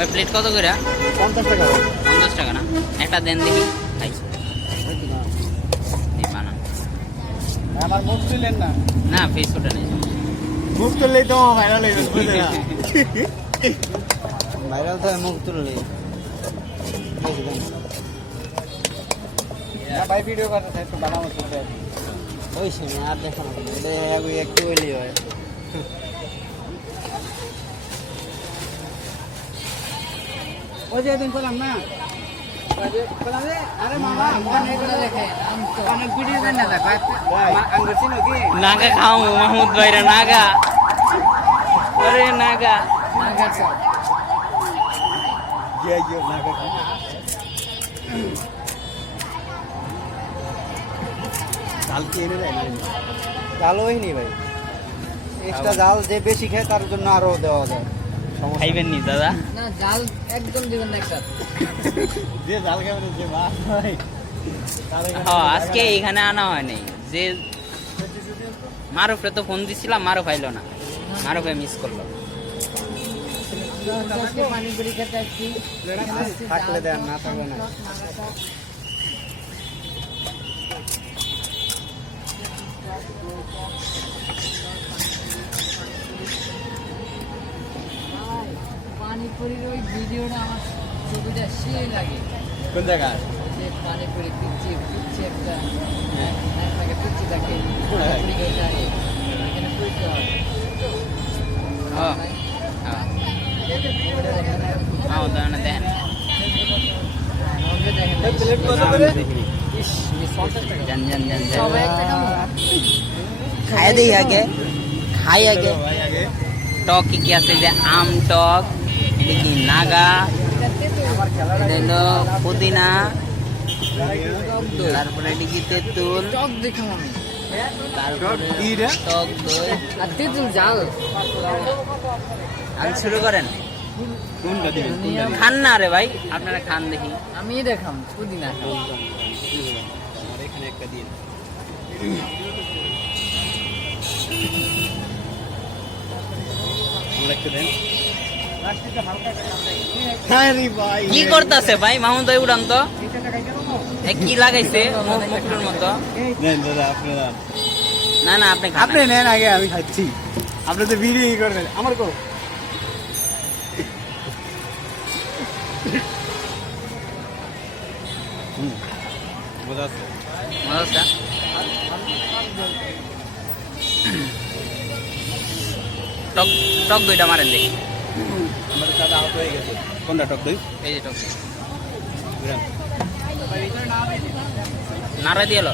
ওই প্লেট কত করে? 50 টাকা। 50 টাকা না? একটা দেন দেখি খাই। বানান আমার মুখ তুলেন না। না ফেস ওটা নেই। মুখ তুললেই তো ভাইরাল হয়ে যাবে বুঝলে না? ভাইরাল তো মুখ তুললেই। ভাই ভিডিও করতে চাই তো বানাবো তো। ওই শুনে আর দেখো না এটা একটু ওইলি হয়। ওই যে দিন করলাম না আরে মামা অনেক ভিডিও দেন না দেখো আঙ্গুর চিনো কি নাগা খাও মাহমুদ ভাইরা নাগা আরে নাগা নাগা সব ইয়ে নাগা জাল কি এনে দেয় জাল হয়নি ভাই এক্সট্রা জাল যে বেশি খায় তার জন্য আরো দেওয়া যায় খাইবেন নি দাদা? না জাল একদম দিবেন না একটা যে জাল খাবে যে মাছ ভাই হ্যাঁ আজকে এখানে আনা হয়নি যে মারুফরে তো ফোন দিছিলাম মারুফ আইলো না মারুফে মিস করলো আজকে পানিপুরি খেতে আসছি থাকলে দেন না থাকলে না পানিপুরির ওই ভিডিওটা আমার ছবিটা সেই লাগে কোন জায়গায় যে পানিপুরি পিচ্ছি পিচ্ছি একটা একটা পিচ্ছি থাকে পানিপুরি খেতে আগে এখানে পুরিতে হয় হ্যাঁ হ্যাঁ হ্যাঁ ওখানে দেখেন প্লেট কত করে জান জান জান সবাই একটা খাবো খাই দিই আগে খাই আগে টক কি কি আছে যে আম টক দেখি নাগা পুদিনা তারপরে দেখি তেঁতুল টক দেখলাম আমি তারপরে টক দই আর তেঁতুল জাল আমি শুরু করেন কোনটা দিবেন খান না রে ভাই আপনারা খান দেখি আমি দেখাম পুদিনা খাম আমার এখানে একটা দিন কি করতেছে ভাই মাহমুদ ভাই উড়ান তো কি লাগাইছে মুখের মতো না না আপনি খান আপনি নেন আগে আমি খাচ্ছি আপনি তো ভিডিও করবেন আমার করো মজা আছে মজা টক টক দইটা মারেন দেখি আমার দাদা আউট হয়ে গেছে কোনটা টক দই এই যে টক দই নাড়া দিয়ে এলো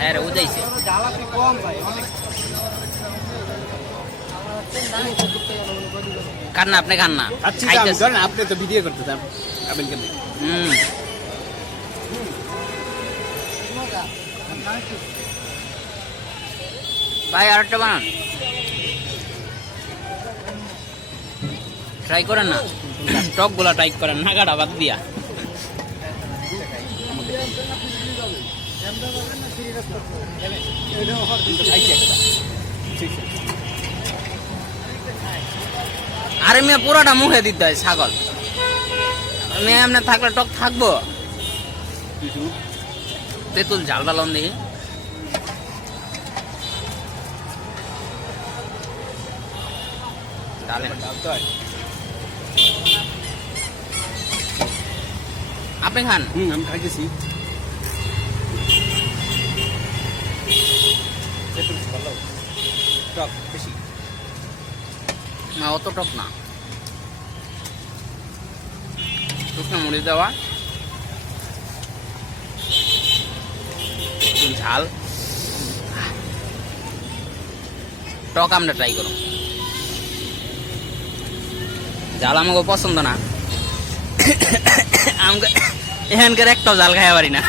হ্যাঁ রে উজাইছে খান না আপনি খান না খাইতেছে আপনি তো ভিডিও করতে চান আপনি কেন ভাই আরেকটা বানান ট্রাই করেন না টক গুলা ট্রাই করেন নাগাটা বাদ দিয়া আরে মেয়ে পুরোটা মুখে দিতে হয় ছাগল মেয়ে এমনি থাকলে টক থাকবো তেঁতুল ঝাল ডালন দেখি আপনি খান আমি খাইতেছি টক বেশি না অত টক না শুকনো মরিচ দেওয়া ঝাল টক আমরা ট্রাই করুন ঝাল আমাকে পছন্দ না আমাকে এখানকার একটাও জাল খাইয়া পারি না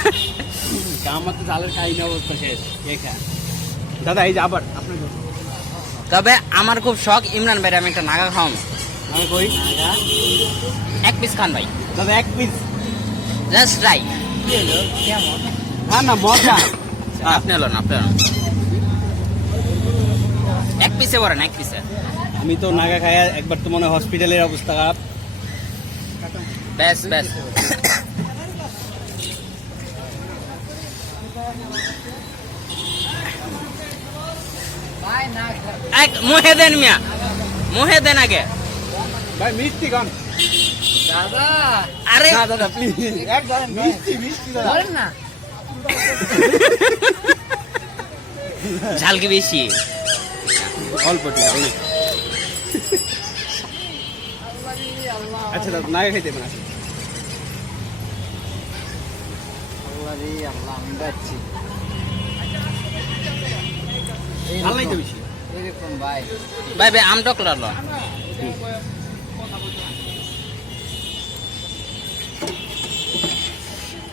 আমার তো জালের খাই না অবস্থা শেষ দাদা এই যে আবার আপনার তবে আমার খুব শখ ইমরান ভাই আমি একটা নাগা খাওয়াম আমি কই এক পিস খান ভাই দাদা এক পিস জাস্ট ট্রাই না না মজা আপনি হলো না আপনি হলো এক পিসে বলেন, এক পিসে। আমি তো নাগা খাই একবার, তো মনে হয় হসপিটালের অবস্থা খারাপ। ব্যাস ব্যাস। ভাই না এক মুহে দেন মিয়া, মুহে দেন আগে। ভাই মিষ্টি গান। দাদা আরে না দাদা প্লিজ, এক ধরেন মিষ্টি মিষ্টি দাদা। বলেন না ঝাল কি বেশি? অল্প টি অনেক। আচ্ছা দাদা নাগা খাইতে পারেন। আল্লাহ রে আল্লাহ, আমি যাচ্ছি ভালো নাই তো বেশি। এরকম ভাই। ভাই ভাই আম টক লাল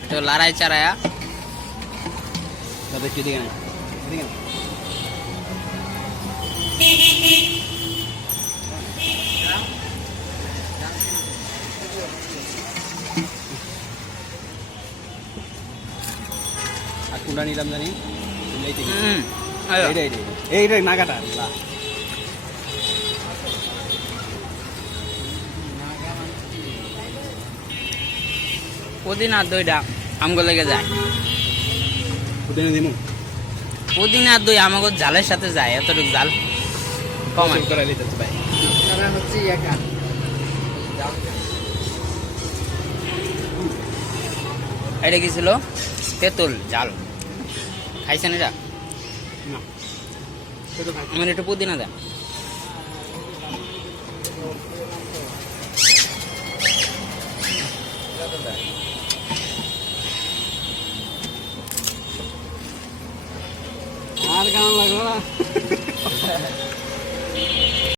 তো লড়াই চারায়া দাদা একটু দিকে না, দিকে না। আর কোনটা নিলাম জানি? এইটা কি? এইটা নাগাটা। বাহ। পুদিনা দইটা আমগো লেগে যায়। পুদিনা দিমু পুদিনা দই আমাগো ঝালের সাথে যায়, এতটুকু ঝাল কম কমেন্ট করে দিতে ভাই। কারণ হচ্ছে একা এটা কি ছিল? তেঁতুল ঝাল। খাইছেন এটা? না সেটা ভাই। আমার একটু পুদিনা দেন। আর কেমন লাগলো না?